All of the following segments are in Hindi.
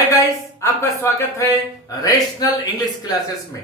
हाय गाइस, आपका स्वागत है रेशनल इंग्लिश क्लासेस में।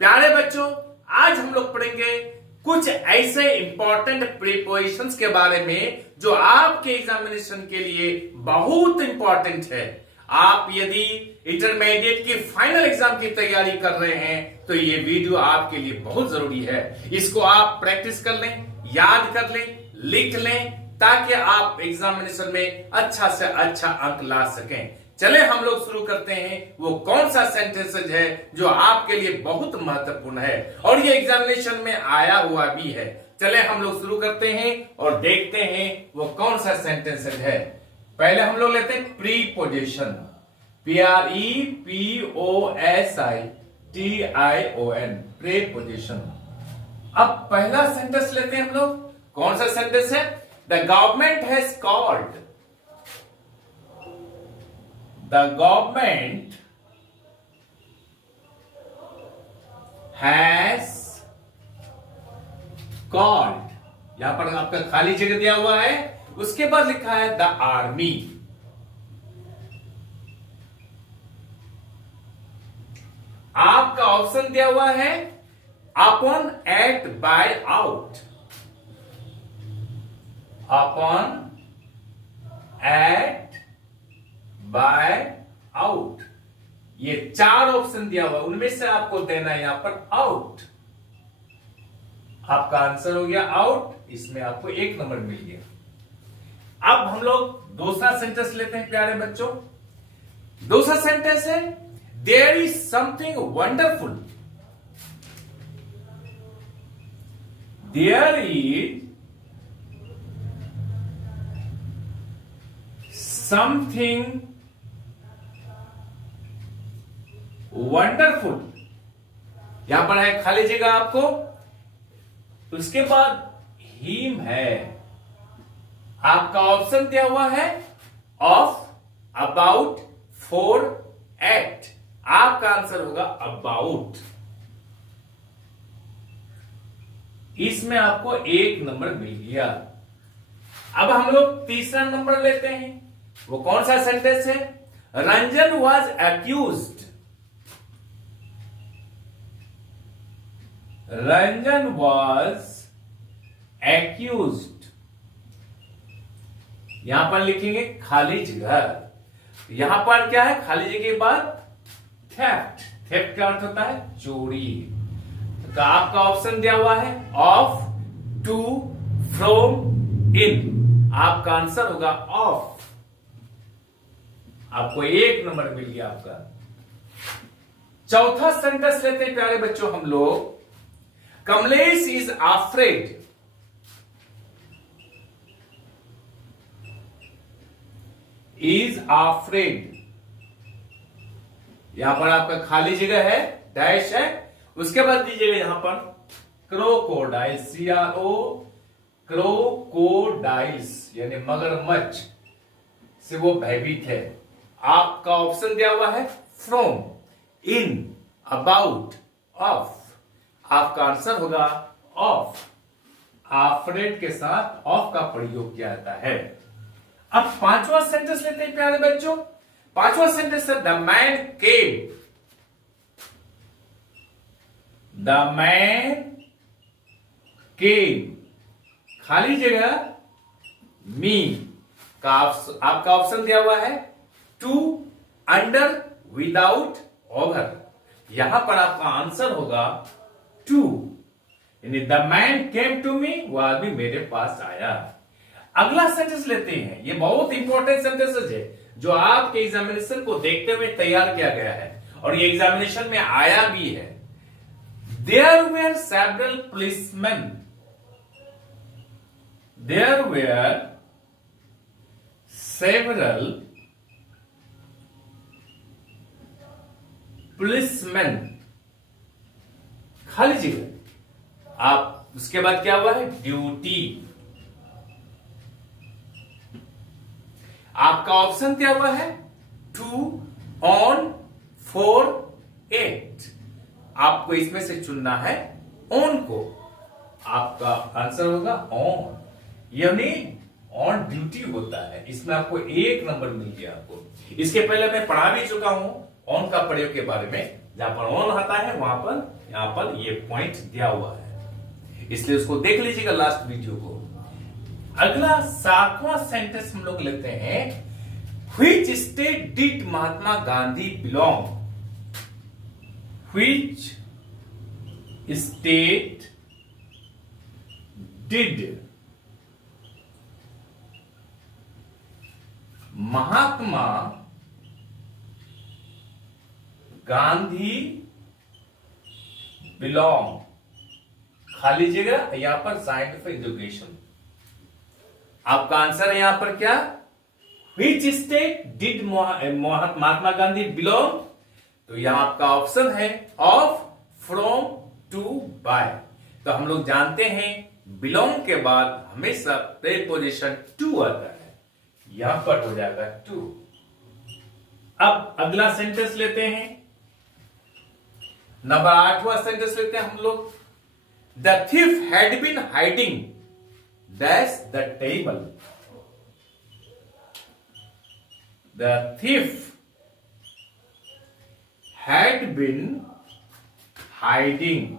प्यारे बच्चों, आज हम लोग पढ़ेंगे कुछ ऐसे इंपॉर्टेंट प्रीपोजिशंस के बारे में जो आपके एग्जामिनेशन के लिए बहुत इंपॉर्टेंट है। आप यदि इंटरमीडिएट की फाइनल एग्जाम की तैयारी कर रहे हैं तो ये वीडियो आपके लिए बहुत जरूरी है। इसको आप प्रैक्टिस कर लें, याद कर लें, लिख लें, ताकि आप एग्जामिनेशन में अच्छा से अच्छा अंक ला सकें। चले हम लोग शुरू करते हैं। वो कौन सा सेंटेंसेज है जो आपके लिए बहुत महत्वपूर्ण है और ये एग्जामिनेशन में आया हुआ भी है। चले हम लोग शुरू करते हैं और देखते हैं वो कौन सा सेंटेंसेज है। पहले हम लोग लेते हैं प्रीपोजिशन, PREPOSITION, प्रीपोजिशन। अब पहला सेंटेंस लेते हैं हम लोग। कौन सा सेंटेंस है? The government has called, the government has called, यहां पर आपका खाली जगह दिया हुआ है, उसके बाद लिखा है द आर्मी। आपका ऑप्शन दिया हुआ है upon, at, by, out. Upon, at, by, out, ये चार ऑप्शन दिया हुआ, उनमें से आपको देना है यहां पर आउट। आपका आंसर हो गया आउट, इसमें आपको 1 नंबर मिल गया। अब हम लोग दूसरा सेंटेंस लेते हैं प्यारे बच्चों। दूसरा सेंटेंस है there is something wonderful. There is something wonderful. यहां पर है खाली जगह आपको, उसके बाद हिम है। आपका ऑप्शन दिया हुआ है ऑफ, अबाउट, फॉर, एट। आपका आंसर होगा अबाउट। इसमें आपको 1 नंबर मिल गया। अब हम लोग तीसरा नंबर लेते हैं। वो कौन सा सेंटेंस है? Ranjan was accused. Ranjan was accused. यहां पर लिखेंगे खाली जगह। यहां पर क्या है? खाली जगह के बाद थेफ्ट। थेफ्ट का अर्थ होता है चोरी। तो आपका ऑप्शन दिया हुआ है ऑफ, टू, फ्रॉम, इन। आपका आंसर होगा ऑफ। आपको 1 नंबर मिल गया आपका। चौथा सेंटेंस लेते हैं प्यारे बच्चों हम लोग। Kamlesh is afraid. Is afraid. यहां पर आपका खाली जगह है, डैश है, उसके बाद दीजिएगा यहां पर क्रोकोडाइल, CRO, क्रोकोडाइल्स यानी मगरमच्छ से वो भयभीत है। आपका ऑप्शन दिया हुआ है फ्रॉम, इन, अबाउट, ऑफ। आपका आंसर होगा ऑफ। आफ्रेड के साथ ऑफ का प्रयोग किया जाता है। अब पांचवा सेंटेंस लेते हैं प्यारे बच्चों। पांचवा सेंटेंस है the man came. The man केम, खाली जगह मी का आपका ऑप्शन दिया हुआ है टू, अंडर, विदाउट, ओवर। यहां पर आपका आंसर होगा टू, यानी the man came to me, वो आदमी मेरे पास आया। अगला सेंटेंस लेते हैं। ये बहुत इंपॉर्टेंट सेंटेंसेस है जो आपके एग्जामिनेशन को देखते हुए तैयार किया गया है और ये एग्जामिनेशन में आया भी है। There were several policeman. There were several policeman, खाली जगह। आप उसके बाद क्या हुआ है? ड्यूटी। आपका ऑप्शन क्या हुआ है? To, on, for, at. आपको इसमें से चुनना है ऑन को। आपका आंसर होगा ऑन, यानी ऑन ड्यूटी होता है। इसमें आपको 1 नंबर मिल गया आपको। इसके पहले मैं पढ़ा भी चुका हूं ऑन का प्रयोग के बारे में। जहां पर ऑन आता है वहां पर यहां पर ये पॉइंट दिया हुआ है, इसलिए उसको देख लीजिएगा लास्ट वीडियो को। अगला 7वां सेंटेंस हम लोग लेते हैं, which state did Mahatma Gandhi belong. Which state did Mahatma Gandhi belong, खाली जगह यहां पर साइंटिफिक एजुकेशन। आपका आंसर है यहां पर क्या, which state did Mahatma Gandhi belong. तो यहां आपका ऑप्शन है ऑफ, फ्रॉम, टू, बाय। तो हम लोग जानते हैं बिलोंग के बाद हमेशा प्रीपोजिशन टू आता है, यहां पर हो जाएगा टू। अब अगला सेंटेंस लेते हैं, नंबर 8वां सेंटेंस लेते हैं हम लोग। The thief had been hiding dash the table. The thief had been hiding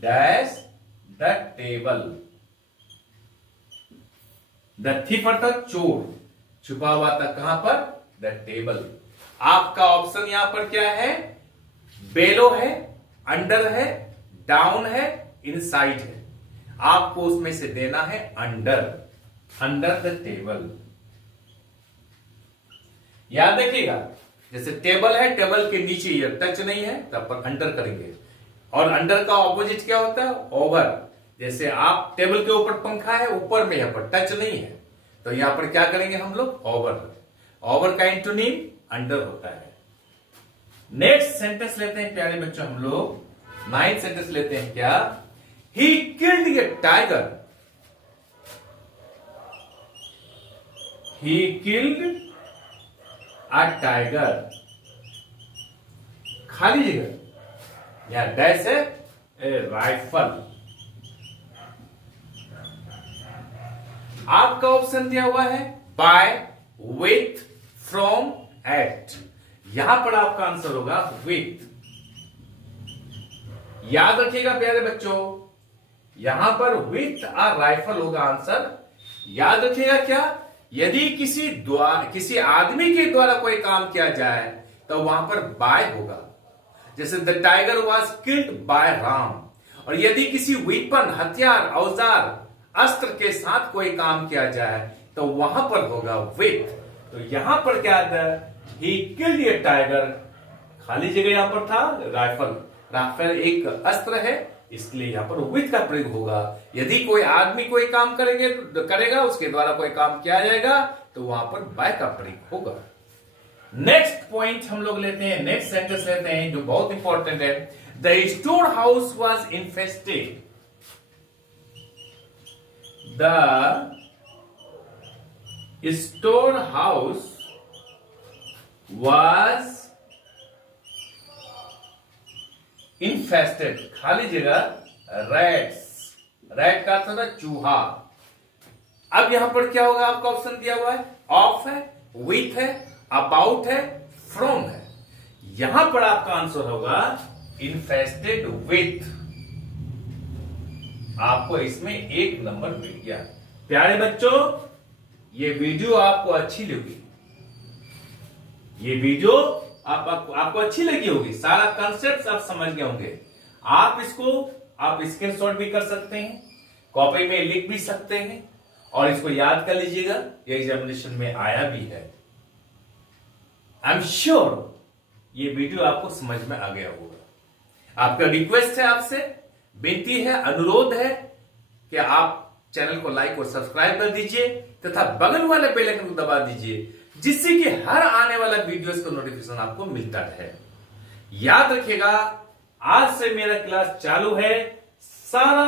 dash the table. The thief अर्थात चोर, छुपा हुआ था कहां पर, द टेबल। आपका ऑप्शन यहां पर क्या है, बेलो है, अंडर है, डाउन है, इनसाइड है। आपको उसमें से देना है अंडर, अंडर द टेबल। याद रखिएगा, जैसे टेबल है, टेबल के नीचे ये टच नहीं है तब पर अंडर करेंगे, और अंडर का ऑपोजिट क्या होता है, ओवर। जैसे आप टेबल के ऊपर पंखा है, ऊपर में यहां पर टच नहीं है, तो यहां पर क्या करेंगे हम लोग, ओवर। ओवर का एंटोनिम अंडर होता है। नेक्स्ट सेंटेंस लेते हैं प्यारे बच्चों हम लोग, 9th सेंटेंस लेते हैं क्या, he killed A tiger. He killed a tiger, खाली जगह या डैश है, ए राइफल। आपका ऑप्शन दिया हुआ है बाय, विथ, फ्रॉम, एट। यहां पर आपका आंसर होगा विथ। याद रखिएगा प्यारे बच्चों, यहां पर विथ अ राइफल होगा आंसर। याद रखिएगा क्या, यदि किसी आदमी के द्वारा कोई काम किया जाए तो वहां पर बाय होगा। जैसे the tiger was killed by Ram. और यदि किसी वेपन, हथियार, औजार, अस्त्र के साथ कोई काम किया जाए तो वहां पर होगा विथ। तो यहां पर क्या आता है, ही किल्ड ए टाइगर, खाली जगह यहां पर था राइफल। राइफल एक अस्त्र है, इसलिए यहां पर विथ का प्रयोग होगा। यदि कोई आदमी कोई काम करेगा, उसके द्वारा कोई काम किया जाएगा तो वहां पर बाय का प्रयोग होगा। नेक्स्ट पॉइंट हम लोग लेते हैं, नेक्स्ट सेंटेंस लेते हैं जो बहुत इंपॉर्टेंट है। The store house was infested. The store house was infested, खाली जगह rats, रैट का अर्थ था चूहा। अब यहां पर क्या होगा, आपका ऑप्शन दिया हुआ है ऑफ है, विथ है, अबाउट है, फ्रॉम है। यहां पर आपका आंसर होगा इन्फेस्टेड विथ। आपको इसमें 1 नंबर मिल गया। प्यारे बच्चों, ये वीडियो आपको अच्छी लगी, ये वीडियो आपको अच्छी लगी होगी, सारा कंसेप्ट आप समझ गए होंगे। आप स्क्रीनशॉट भी कर सकते हैं, कॉपी में लिख भी सकते हैं, और इसको याद कर लीजिएगा, ये एग्जामिनेशन में आया भी है। आई एम श्योर ये वीडियो आपको समझ में आ गया होगा। आपका रिक्वेस्ट है, आपसे विनती है, अनुरोध है कि आप चैनल को लाइक और सब्सक्राइब कर दीजिए तथा बगल वाले बेल आइकन को दबा दीजिए, जिससे कि हर आने वाला वीडियोस का नोटिफिकेशन आपको मिलता रहे। याद रखिएगा, आज से मेरा क्लास चालू है। सारा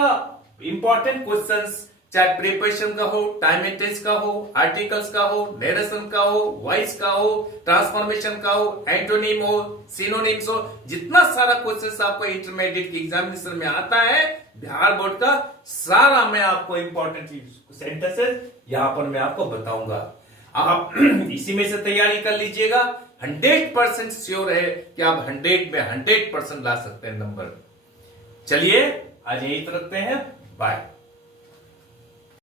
इंपॉर्टेंट क्वेश्चंस चाहे प्रीपोजिशन का हो, टाइम एंड टेंस का हो, आर्टिकल्स का हो, नरेशन का हो, वॉइस का हो, ट्रांसफॉर्मेशन का हो, एंटोनिम हो, सिनोनिम्स हो, जितना सारा क्वेश्चंस आपको इंटरमीडिएट की एग्जामिनेशन में आता है बिहार बोर्ड का, सारा मैं आपको इंपॉर्टेंट सेंटेंसेस यहां पर मैं आपको बताऊंगा। आप इसी में से तैयारी कर लीजिएगा। 100% श्योर है कि आप 100 में 100% ला सकते हैं नंबर। चलिए आज यही रखते हैं, बाय।